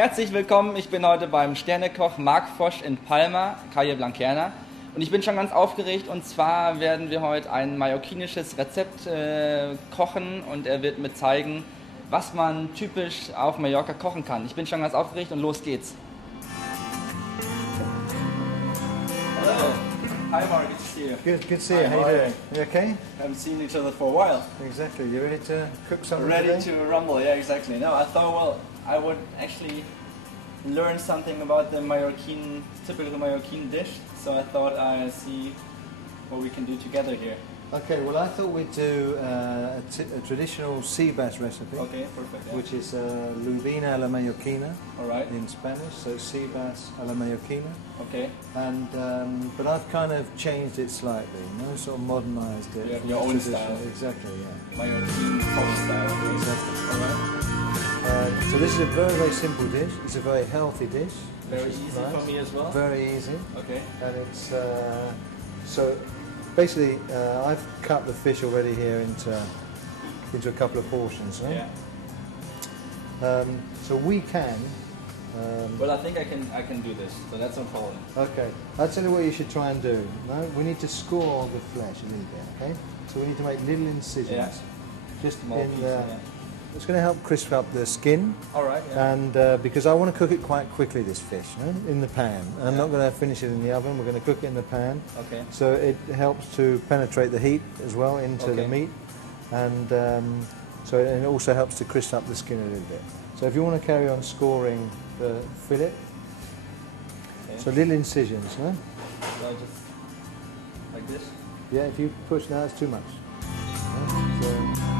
Herzlich willkommen, ich bin heute beim Sternekoch Marc Fosh in Palma, Calle Blanquerna. Und ich bin schon ganz aufgeregt, und zwar werden wir heute ein mallorquinisches Rezept kochen und er wird mir zeigen, was man typisch auf Mallorca kochen kann. Ich bin schon ganz aufgeregt und los geht's. Hello. Hi Mark, good to see you. Good to see you. How are you doing? You okay? Haven't seen each other for a while. Exactly. You ready to cook something Ready today? to rumble, yeah, exactly. No, I thought, well, I would actually learn something about the typical Mallorquin dish, so I thought I'd see what we can do together here. Okay, well I thought we'd do a traditional sea bass recipe. Okay, perfect. Yeah. Which is lubina a la mallorquina. All right. In Spanish, so sea bass a la mallorquina. Okay. And but I've kind of changed it slightly, you know, sort of modernised it. You have your own style. Exactly, yeah. Mallorquin Fosh style. Okay. Exactly. All right. So this is a very, very simple dish. It's a very healthy dish. Very easy nice. for me as well. Very easy. Okay. And it's so basically I've cut the fish already here into a couple of portions. No? Yeah. So we can. Well, I think I can do this, so that's no problem. Okay. I'll tell you what you should try and do. No, we need to score the flesh a little bit. Okay. So we need to make little incisions. Yeah. Just Small in piece, the. yeah. It's going to help crisp up the skin. All right. Yeah. And because I want to cook it quite quickly, this fish, in the pan. I'm not going to finish it in the oven. We're going to cook it in the pan. Okay. So it helps to penetrate the heat as well into the meat, and so it also helps to crisp up the skin a little bit. So if you want to carry on scoring the fillet, so little incisions, no? So I just like this. Yeah. If you push now, it's too much. Yeah, so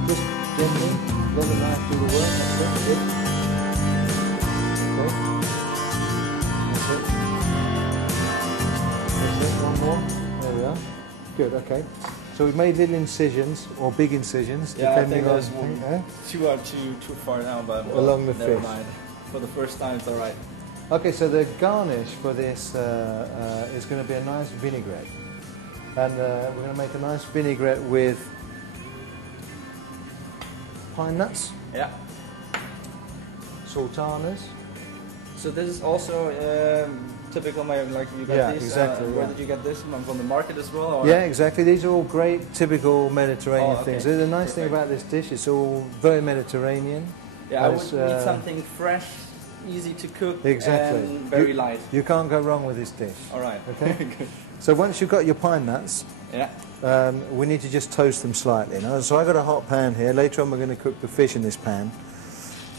just gently. Let the knife do the work, that's it, good. Okay. That's it. That's it, one more. There we are. Good, okay. So we've made little incisions, or big incisions, depending on... Two are too far now, but well, along the never fish. mind. For the first time, it's alright. Okay, so the garnish for this is going to be a nice vinaigrette. And we're going to make a nice vinaigrette with pine nuts, yeah, sultanas. So this is also typical Mallorca, like you got yeah, this. Exactly. Where did you get this from the market as well? Or? Yeah, exactly. These are all great, typical Mediterranean things. The nice thing about this dish, it's all very Mediterranean. Yeah, I would need something fresh, easy to cook, exactly. and very light. You can't go wrong with this dish. All right. Okay. Good. So once you've got your pine nuts, yeah. We need to just toast them slightly. Now, so I've got a hot pan here. Later on we're going to cook the fish in this pan.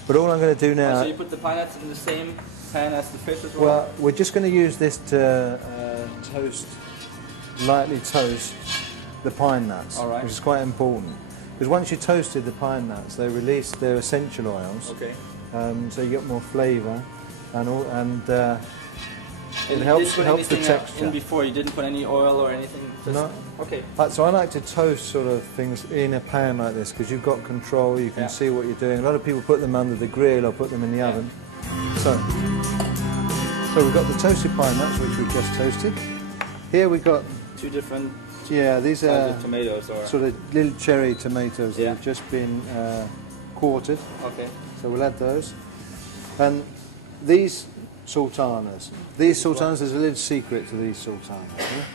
But all I'm going to do now... so you put the pine nuts in the same pan as the fish as well? Well, we're just going to use this to lightly toast the pine nuts, which is quite important. Because once you've toasted the pine nuts, they release their essential oils. Okay. So you get more flavour it helps the texture. In before, you didn't put any oil or anything? No. Okay. So I like to toast sort of things in a pan like this because you've got control, you can see what you're doing. A lot of people put them under the grill or put them in the oven. So we've got the toasted pine nuts, which we've just toasted. Here we've got... Two different these are tomatoes or... sort of little cherry tomatoes that have just been quartered. Okay. So we'll add those. And these sultanas. There's a little secret to these sultanas. Yeah?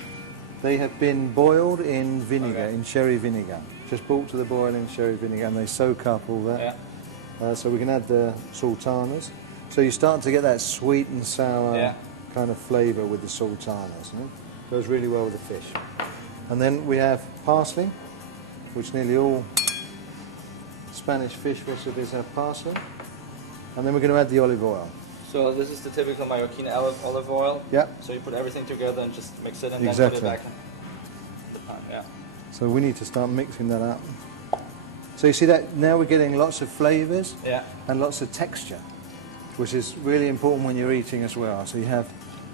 They have been boiled in vinegar, in sherry vinegar. Just brought to the boil in sherry vinegar, and they soak up all that. Yeah. So we can add the sultanas. So you start to get that sweet and sour kind of flavour with the sultanas. Yeah? Goes really well with the fish. And then we have parsley, which nearly all Spanish fish recipes have parsley. And then we're going to add the olive oil. So this is the typical Mallorquin olive oil. Yeah. So you put everything together and just mix it and then put it back in the pan. Yeah. So we need to start mixing that up. So you see that now we're getting lots of flavours and lots of texture, which is really important when you're eating as well. So you have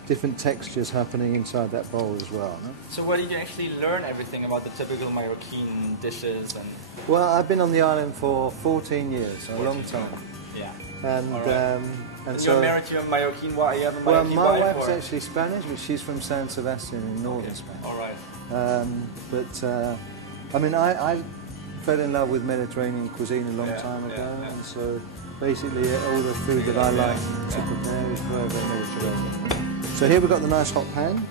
different textures happening inside that bowl as well. No? So where did you actually learn everything about the typical Mallorquin dishes? And well, I've been on the island for 14 years, so a long time. Yeah. And so you're married to a Mallorquin wife? You have a Mallorquin my wife? wife's actually Spanish, but she's from San Sebastian in northern Spain. All right. I mean, I fell in love with Mediterranean cuisine a long time ago, and so basically all the food that I like to prepare is very, very Mediterranean. So here we've got the nice hot pan.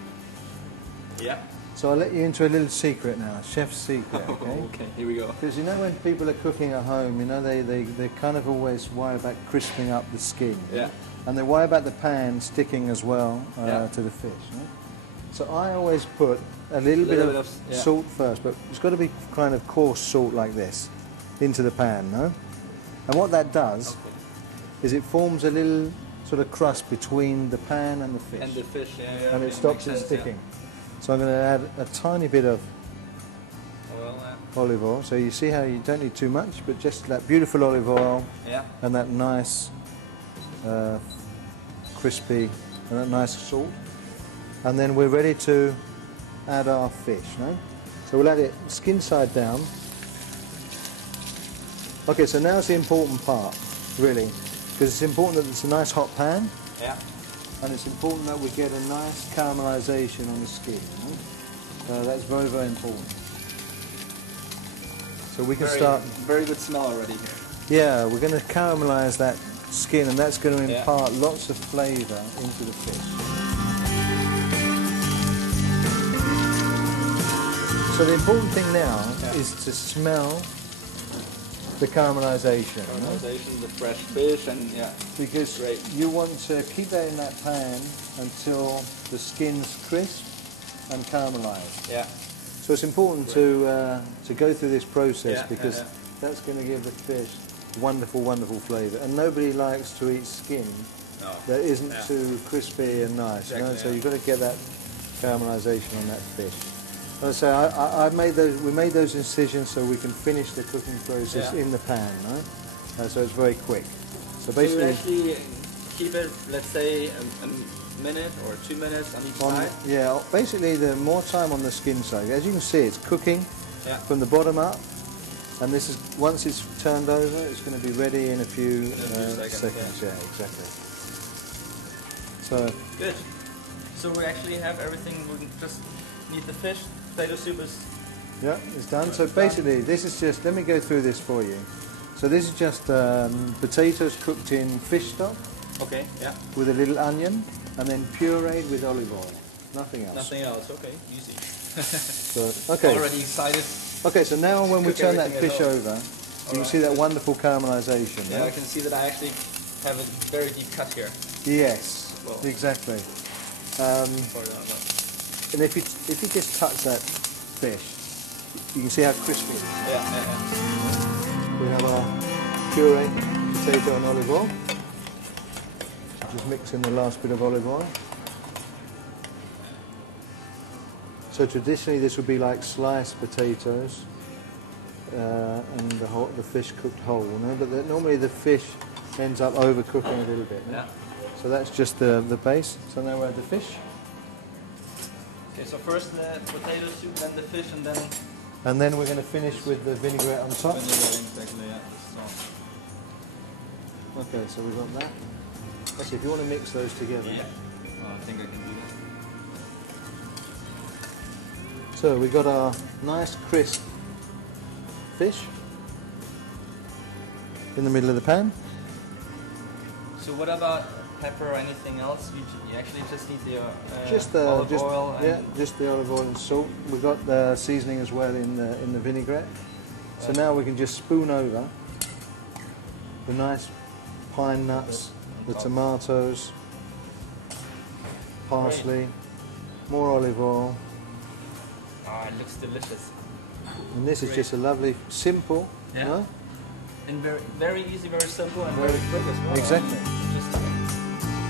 Yeah. So I'll let you into a little secret now, chef's secret, okay? Okay, here we go. Because you know when people are cooking at home, you know, they kind of always worry about crisping up the skin. Yeah. And they worry about the pan sticking as well to the fish. Right? So I always put a little bit of salt first, but it's got to be kind of coarse salt like this into the pan, no? And what that does is it forms a little sort of crust between the pan and the fish. And the fish, and it stops it sticking. So I'm going to add a tiny bit of olive oil. So you see how you don't need too much, but just that beautiful olive oil and that nice crispy and that nice salt. And then we're ready to add our fish, no? So we'll add it skin side down. Okay, so now's the important part, really, because it's important that it's a nice hot pan. Yeah. And it's important that we get a nice caramelization on the skin. Right? So that's very, very important. So we can start... Very good smell already here. Yeah, we're going to caramelize that skin, and that's going to impart lots of flavour into the fish. So the important thing now is to smell the caramelization. The fresh fish, and because you want to keep that in that pan until the skin's crisp and caramelized. Yeah. So it's important to go through this process because that's going to give the fish wonderful, wonderful flavour. And nobody likes to eat skin that isn't too crispy and nice. Exactly, you know? So you've got to get that caramelization on that fish. So we made those incisions so we can finish the cooking process in the pan, right? So it's very quick. So basically, so you actually keep it, let's say, a minute or 2 minutes on each side? Yeah, basically the more time on the skin side. As you can see, it's cooking from the bottom up, and this is once it's turned over, it's going to be ready in a few seconds. Yeah, exactly. So good. So we actually have everything. We just need the fish. Potato soup is... Yeah, it's done. So basically, this is just... Let me go through this for you. So this is just potatoes cooked in fish stock. Okay, yeah. With a little onion, and then pureed with olive oil. Nothing else. Nothing else, okay. Easy. So, okay. Already excited. Okay, so now when we turn that fish over, you can see that wonderful caramelization. Yeah, I can see that I actually have a very deep cut here. Yes, exactly. And if you just touch that fish, you can see how crispy it is. Yeah. We have our pureed potato and olive oil. Just mix in the last bit of olive oil. So traditionally this would be like sliced potatoes and the fish cooked whole, you know? But normally the fish ends up overcooking a little bit. Yeah. So that's just the base. So now we add the fish. Okay, so first the potato soup, then the fish, and then... And then we're going to finish with the vinaigrette on top. Exactly, yeah. Okay, so we've got that. Actually, if you want to mix those together. Yeah. Oh, I think I can do that. So we've got our nice crisp fish in the middle of the pan. So what about pepper or anything else? You actually just need the olive oil. Just the olive oil and salt. We've got the seasoning as well in the vinaigrette. So now we can just spoon over the nice pine nuts, the tomatoes, parsley, more olive oil. Oh, it looks delicious. And this is just a lovely, simple, yeah. No? And very, very easy, very simple, and very quick as well. Exactly. Just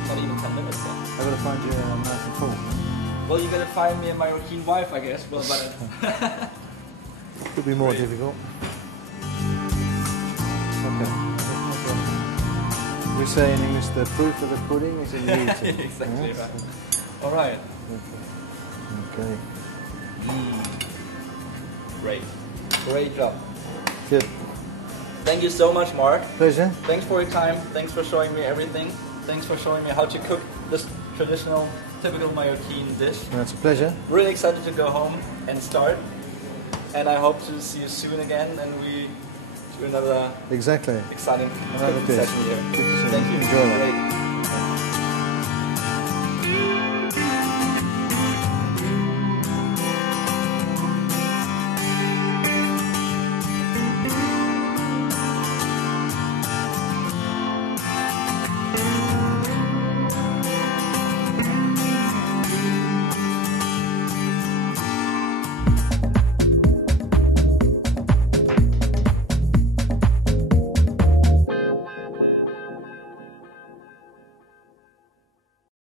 not even 10 minutes then. I've got to find you a knife and fork. Well, you're going to find me a Mallorcan wife, I guess. Well, but could be more difficult. Okay. We say in English, the proof of the pudding is in the eating. Exactly right. All right. Okay. Great. Great job. Good. Thank you so much, Mark. Pleasure. Thanks for your time. Thanks for showing me everything. Thanks for showing me how to cook this traditional, typical Mallorquin dish. That's a pleasure. Really excited to go home and start. And I hope to see you soon again, and we to another Exactly. exciting Another cooking dish. session here. Good to see you. Thank you. Enjoy that. Great.